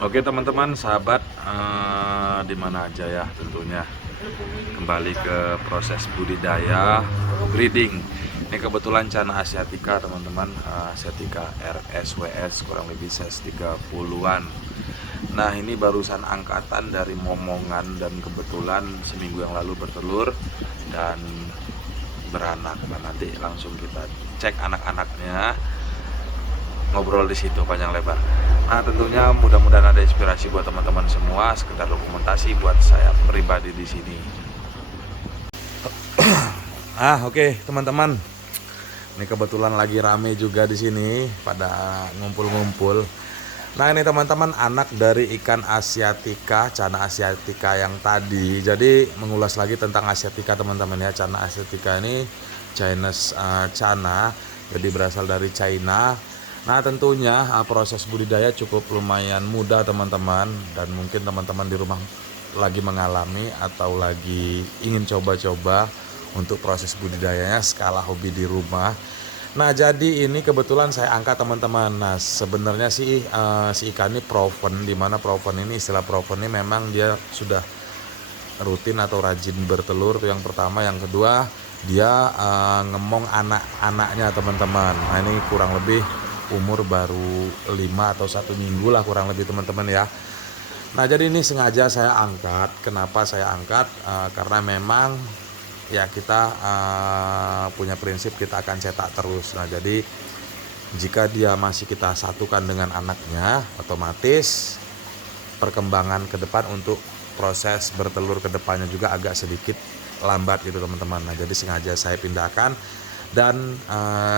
Oke teman-teman, sahabat, di mana aja ya tentunya kembali ke proses budidaya breeding. Ini kebetulan Cana Asiatica teman-teman, Asiatica RSWS kurang lebih size 30-an. Nah ini barusan angkatan dari momongan dan kebetulan seminggu yang lalu bertelur dan beranak. Nah nanti langsung kita cek anak-anaknya, ngobrol di situ panjang lebar. Nah tentunya mudah-mudahan ada inspirasi buat teman-teman semua, sekedar dokumentasi buat saya pribadi di sini. Oke, teman-teman, ini kebetulan lagi rame juga di sini pada ngumpul-ngumpul. Nah ini teman-teman, anak dari ikan Asiatica, Cana Asiatica yang tadi. Jadi mengulas lagi tentang Asiatica teman-teman ya. Cana Asiatica ini Chinese Cana, jadi berasal dari China. Nah tentunya proses budidaya cukup lumayan mudah teman-teman, dan mungkin teman-teman di rumah lagi mengalami atau lagi ingin coba-coba untuk proses budidayanya skala hobi di rumah. Nah jadi ini kebetulan saya angkat teman-teman. Nah sebenarnya sih si ikan ini proven, dimana proven ini, istilah proven ini memang dia sudah rutin atau rajin bertelur, itu yang pertama. Yang kedua, dia ngemong anak-anaknya teman-teman. Nah ini kurang lebih umur baru 5 atau 1 minggu lah kurang lebih teman-teman ya. Nah jadi ini sengaja saya angkat. Kenapa saya angkat? Karena memang ya kita punya prinsip kita akan cetak terus. Nah jadi jika dia masih kita satukan dengan anaknya, otomatis perkembangan ke depan untuk proses bertelur ke depannya juga agak sedikit lambat gitu teman-teman. Nah jadi sengaja saya pindahkan dan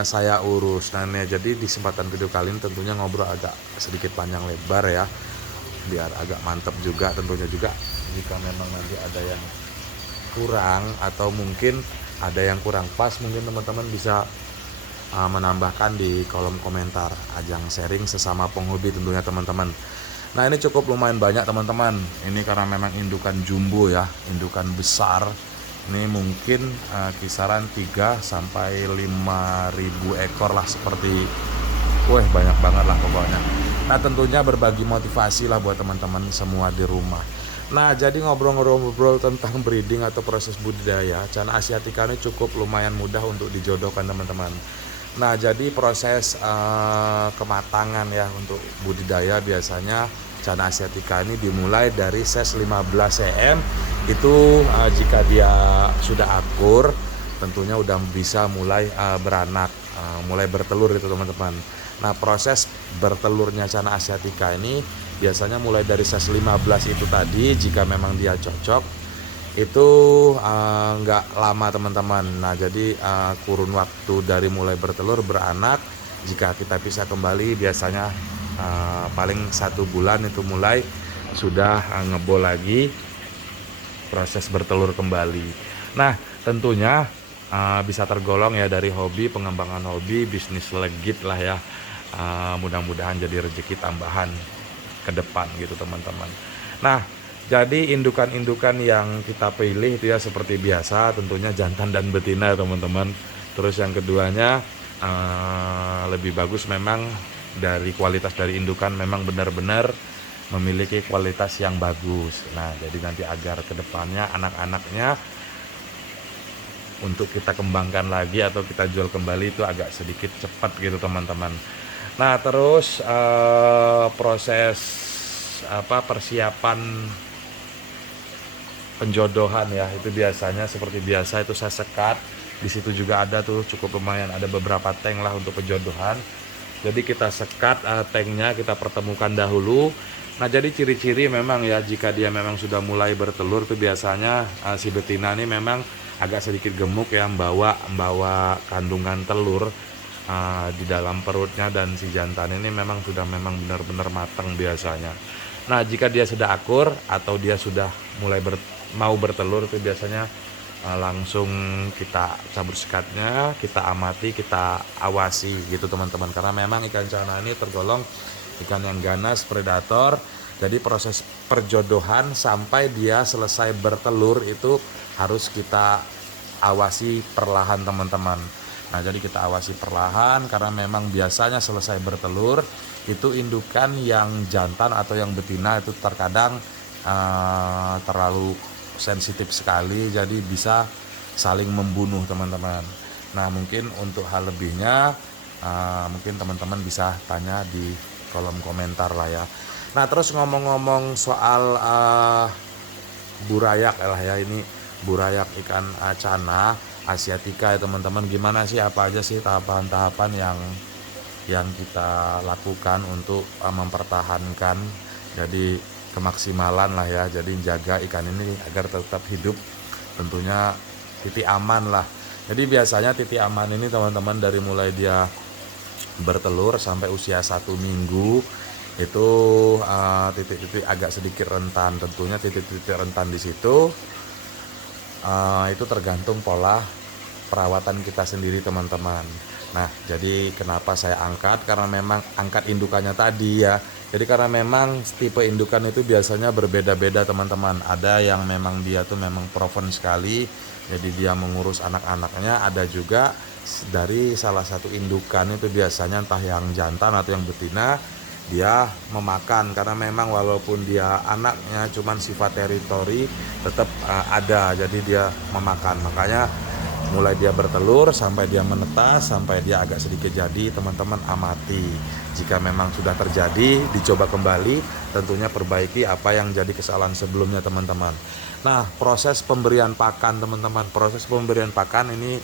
saya urus. Nah ini jadi di kesempatan video kali ini tentunya ngobrol agak sedikit panjang lebar ya, biar agak mantep juga tentunya juga. Jika memang nanti ada yang kurang atau mungkin ada yang kurang pas, mungkin teman-teman bisa menambahkan di kolom komentar, ajang sharing sesama penghobi tentunya teman-teman. Nah ini cukup lumayan banyak teman-teman, ini karena memang indukan jumbo ya, indukan besar. Ini mungkin kisaran 3 sampai 5.000 ekor lah, seperti banyak banget lah pokoknya. Nah tentunya berbagi motivasi lah buat teman-teman semua di rumah. Nah jadi ngobrol-ngobrol tentang breeding atau proses budidaya Cana Asiatica ini cukup lumayan mudah untuk dijodohkan teman-teman. Nah jadi proses kematangan ya untuk budidaya biasanya Cana Asiatica ini dimulai dari size 15 cm. Itu jika dia sudah akur tentunya udah bisa mulai beranak, mulai bertelur itu teman-teman. Nah proses bertelurnya Cana Asiatica ini biasanya mulai dari size 15 itu tadi, jika memang dia cocok itu nggak lama teman-teman. Nah jadi kurun waktu dari mulai bertelur beranak, jika kita bisa kembali biasanya paling 1 bulan itu mulai sudah ngebol lagi, proses bertelur kembali. Nah tentunya bisa tergolong ya dari hobi, pengembangan hobi, bisnis legit lah ya. Mudah-mudahan jadi rezeki tambahan ke depan gitu teman-teman. Nah jadi indukan-indukan yang kita pilih itu ya seperti biasa tentunya jantan dan betina teman-teman. Terus yang keduanya lebih bagus memang dari kualitas dari indukan, memang benar-benar memiliki kualitas yang bagus. Nah jadi nanti agar kedepannya anak-anaknya untuk kita kembangkan lagi atau kita jual kembali itu agak sedikit cepat gitu teman-teman. Nah terus proses persiapan penjodohan ya, itu biasanya seperti biasa itu saya sekat. Di situ juga ada tuh cukup lumayan, ada beberapa tank lah untuk penjodohan. Jadi kita sekat tanknya, kita pertemukan dahulu. Nah jadi ciri-ciri memang ya, jika dia memang sudah mulai bertelur tuh biasanya si betina ini memang agak sedikit gemuk ya, membawa kandungan telur di dalam perutnya, dan si jantan ini memang sudah benar-benar matang biasanya. Nah jika dia sudah akur atau dia sudah mulai mau bertelur itu biasanya langsung kita cabut sekatnya, kita amati, kita awasi gitu teman-teman, karena memang ikan cana ini tergolong ikan yang ganas, predator. Jadi proses perjodohan sampai dia selesai bertelur itu harus kita awasi perlahan teman-teman. Nah jadi kita awasi perlahan, karena memang biasanya selesai bertelur itu indukan yang jantan atau yang betina itu terkadang terlalu sensitif sekali, jadi bisa saling membunuh teman-teman. Nah mungkin untuk hal lebihnya mungkin teman-teman bisa tanya di kolom komentar lah ya. Nah terus ngomong-ngomong soal burayak lah ya, ini burayak ikan cana asiatica ya teman-teman. Gimana sih, apa aja sih tahapan-tahapan yang kita lakukan untuk mempertahankan jadi kemaksimalan lah ya, jadi jaga ikan ini agar tetap hidup, tentunya titik aman lah. Jadi biasanya titik aman ini teman-teman dari mulai dia bertelur sampai usia 1 minggu itu titik-titik agak sedikit rentan. Tentunya titik-titik rentan di situ itu tergantung pola perawatan kita sendiri teman-teman. Nah jadi kenapa saya angkat, karena memang angkat indukannya tadi ya. Jadi karena memang tipe indukan itu biasanya berbeda-beda teman-teman. Ada yang memang dia tuh memang proven sekali, jadi dia mengurus anak-anaknya. Ada juga dari salah satu indukan itu biasanya entah yang jantan atau yang betina, dia memakan, karena memang walaupun dia anaknya cuman sifat teritori tetap ada, jadi dia memakan. Makanya mulai dia bertelur sampai dia menetas sampai dia agak sedikit jadi, teman-teman amati. Jika memang sudah terjadi, dicoba kembali, tentunya perbaiki apa yang jadi kesalahan sebelumnya teman-teman. Nah proses pemberian pakan teman-teman, proses pemberian pakan ini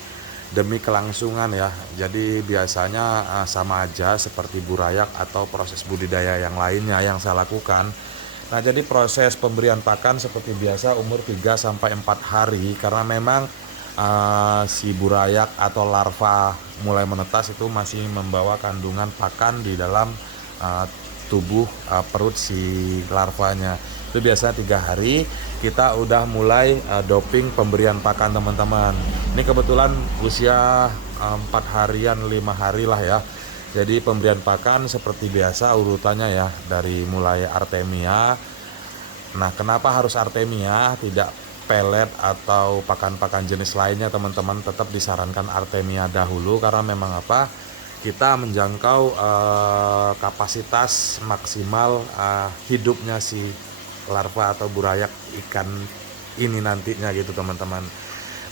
demi kelangsungan ya. Jadi biasanya sama aja seperti burayak atau proses budidaya yang lainnya yang saya lakukan. Nah jadi proses pemberian pakan seperti biasa umur 3-4 hari, karena memang si burayak atau larva mulai menetas itu masih membawa kandungan pakan di dalam tubuh perut si larvanya. Itu biasanya 3 hari kita udah mulai doping pemberian pakan teman-teman. Ini kebetulan usia 4 harian 5 hari lah ya. Jadi pemberian pakan seperti biasa urutannya ya, dari mulai artemia. Nah kenapa harus artemia, tidak pelet atau pakan-pakan jenis lainnya teman-teman? Tetap disarankan artemia dahulu, karena memang apa, kita menjangkau kapasitas maksimal hidupnya si larva atau burayak ikan ini nantinya gitu teman-teman.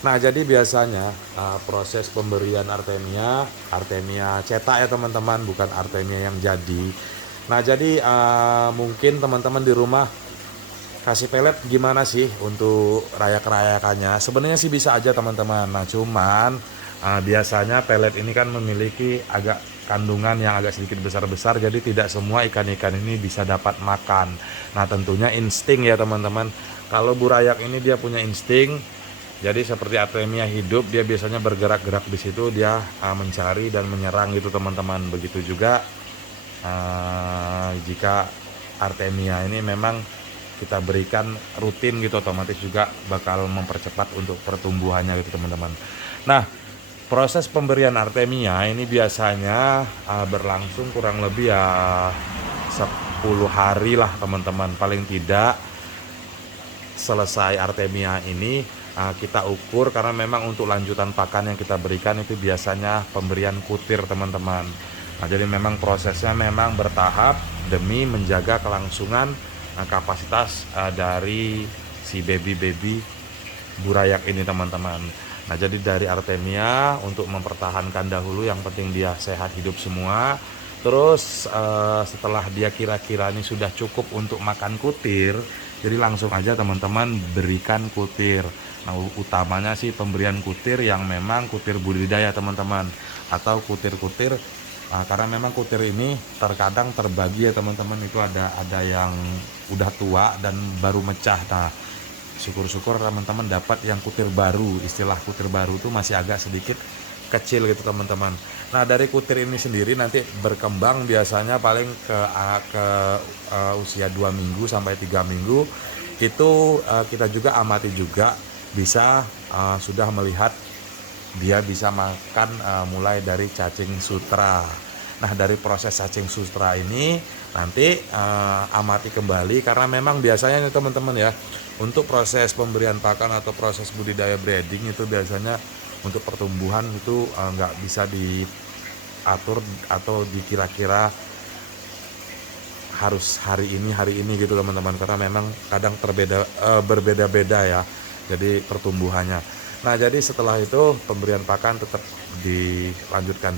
Nah jadi biasanya proses pemberian artemia cetak ya teman-teman, bukan artemia yang jadi. Nah jadi mungkin teman-teman di rumah kasih pelet gimana sih untuk rayak-rayakannya? Sebenarnya sih bisa aja teman-teman. Nah cuman biasanya pelet ini kan memiliki agak kandungan yang agak sedikit besar-besar, jadi tidak semua ikan-ikan ini bisa dapat makan. Nah tentunya insting ya teman-teman. Kalau burayak ini dia punya insting, jadi seperti artemia hidup, dia biasanya bergerak-gerak di situ, dia mencari dan menyerang gitu teman-teman. Begitu juga jika artemia ini memang kita berikan rutin gitu, otomatis juga bakal mempercepat untuk pertumbuhannya gitu teman-teman. Nah proses pemberian artemia ini biasanya berlangsung kurang lebih ya 10 hari lah teman-teman. Paling tidak selesai artemia ini kita ukur, karena memang untuk lanjutan pakan yang kita berikan itu biasanya pemberian kutir teman-teman. Nah jadi memang prosesnya memang bertahap demi menjaga kelangsungan kapasitas dari si baby burayak ini teman-teman. Nah jadi dari artemia untuk mempertahankan dahulu, yang penting dia sehat hidup semua. Terus setelah dia kira-kira ini sudah cukup untuk makan kutir, jadi langsung aja teman-teman berikan kutir. Nah utamanya sih pemberian kutir yang memang kutir budidaya teman-teman, atau kutir-kutir karena memang kutir ini terkadang terbagi ya teman-teman. Itu ada yang udah tua dan baru mecah. Nah syukur-syukur teman-teman dapat yang kutir baru. Istilah kutir baru itu masih agak sedikit kecil gitu teman-teman. Nah dari kutir ini sendiri nanti berkembang biasanya paling ke usia 2 minggu sampai 3 minggu. Itu kita juga amati juga, bisa sudah melihat dia bisa makan mulai dari cacing sutra. Nah dari proses cacing sutra ini nanti amati kembali, karena memang biasanya nih teman-teman ya, untuk proses pemberian pakan atau proses budidaya breeding itu biasanya untuk pertumbuhan itu nggak bisa diatur atau dikira-kira harus hari ini gitu teman-teman, karena memang kadang berbeda-beda ya jadi pertumbuhannya. Nah jadi setelah itu pemberian pakan tetap dilanjutkan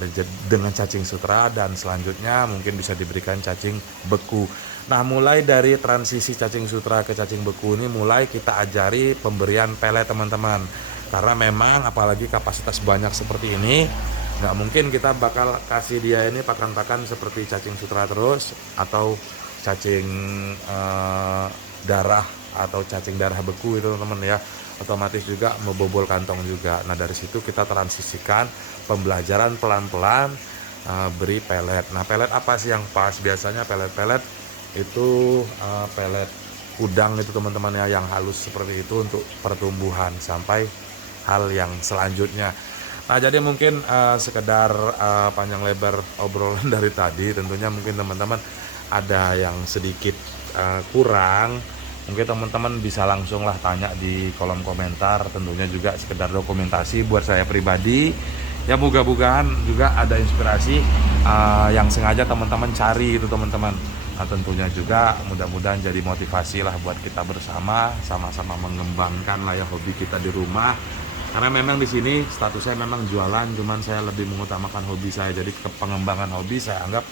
dengan cacing sutra, dan selanjutnya mungkin bisa diberikan cacing beku. Nah mulai dari transisi cacing sutra ke cacing beku ini mulai kita ajari pemberian pelet teman-teman, karena memang apalagi kapasitas banyak seperti ini, nggak mungkin kita bakal kasih dia ini pakan-pakan seperti cacing sutra terus, atau cacing darah atau cacing darah beku itu teman-teman ya, otomatis juga membobol kantong juga. Nah dari situ kita transisikan pembelajaran pelan-pelan, beri pelet. Nah pelet apa sih yang pas? Biasanya pelet-pelet itu pelet udang itu teman-teman ya, yang halus seperti itu untuk pertumbuhan sampai hal yang selanjutnya. Nah jadi mungkin sekedar panjang lebar obrolan dari tadi, tentunya mungkin teman-teman ada yang sedikit kurang, mungkin teman-teman bisa langsung lah tanya di kolom komentar. Tentunya juga sekedar dokumentasi buat saya pribadi ya, moga-mogahan juga ada inspirasi yang sengaja teman-teman cari itu teman-teman. Nah tentunya juga mudah-mudahan jadi motivasi lah buat kita bersama, sama-sama mengembangkan lah ya hobi kita di rumah. Karena memang di sini statusnya memang jualan, cuman saya lebih mengutamakan hobi saya. Jadi pengembangan hobi saya anggap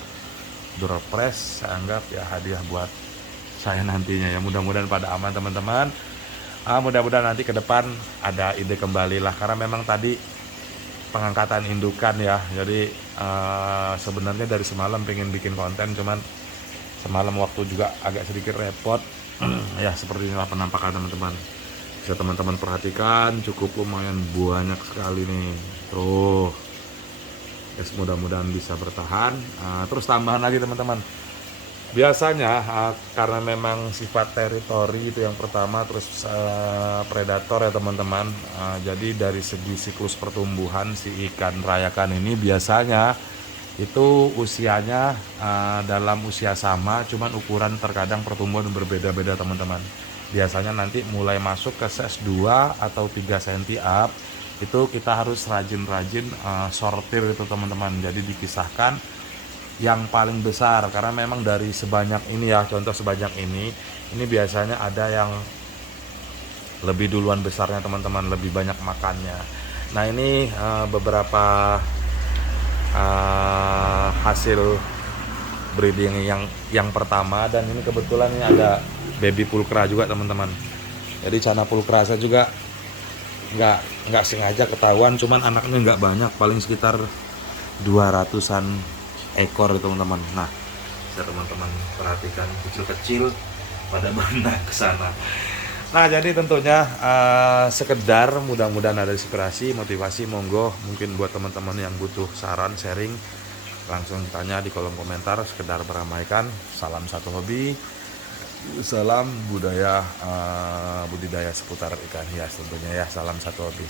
door prize, saya anggap ya hadiah buat saya nantinya ya. Mudah-mudahan pada aman teman-teman. Mudah-mudahan nanti ke depan ada ide kembali lah, karena memang tadi pengangkatan indukan ya. Jadi sebenarnya dari semalam pengen bikin konten, cuman semalam waktu juga agak sedikit repot. Ya seperti inilah penampakan teman-teman. Bisa teman-teman perhatikan, cukup lumayan banyak sekali nih. Tuh. Yes, mudah-mudahan bisa bertahan. Terus tambahan lagi teman-teman. Biasanya karena memang sifat teritori itu yang pertama, terus predator ya teman-teman. Jadi dari segi siklus pertumbuhan si ikan rayakan ini biasanya itu usianya dalam usia sama, cuman ukuran terkadang pertumbuhan berbeda-beda teman-teman. Biasanya nanti mulai masuk ke size 2 atau 3 cm up, itu kita harus rajin-rajin sortir itu teman-teman. Jadi dikisahkan yang paling besar, karena memang dari sebanyak ini ya, contoh sebanyak ini biasanya ada yang lebih duluan besarnya teman-teman, lebih banyak makannya. Nah ini beberapa hasil breeding yang pertama, dan ini kebetulan ini ada baby pulkra juga teman-teman. Jadi cana pulkra saya juga nggak sengaja ketahuan, cuman anaknya nggak banyak, paling sekitar 200-an ekor teman-teman. Nah bisa teman-teman perhatikan kecil-kecil pada berenang ke sana. Nah jadi tentunya sekedar mudah-mudahan ada inspirasi, motivasi. Monggo mungkin buat teman-teman yang butuh saran, sharing, langsung tanya di kolom komentar. Sekedar meramaikan. Salam satu hobi, salam budidaya seputar ikan hias tentunya ya. Salam satu hobi.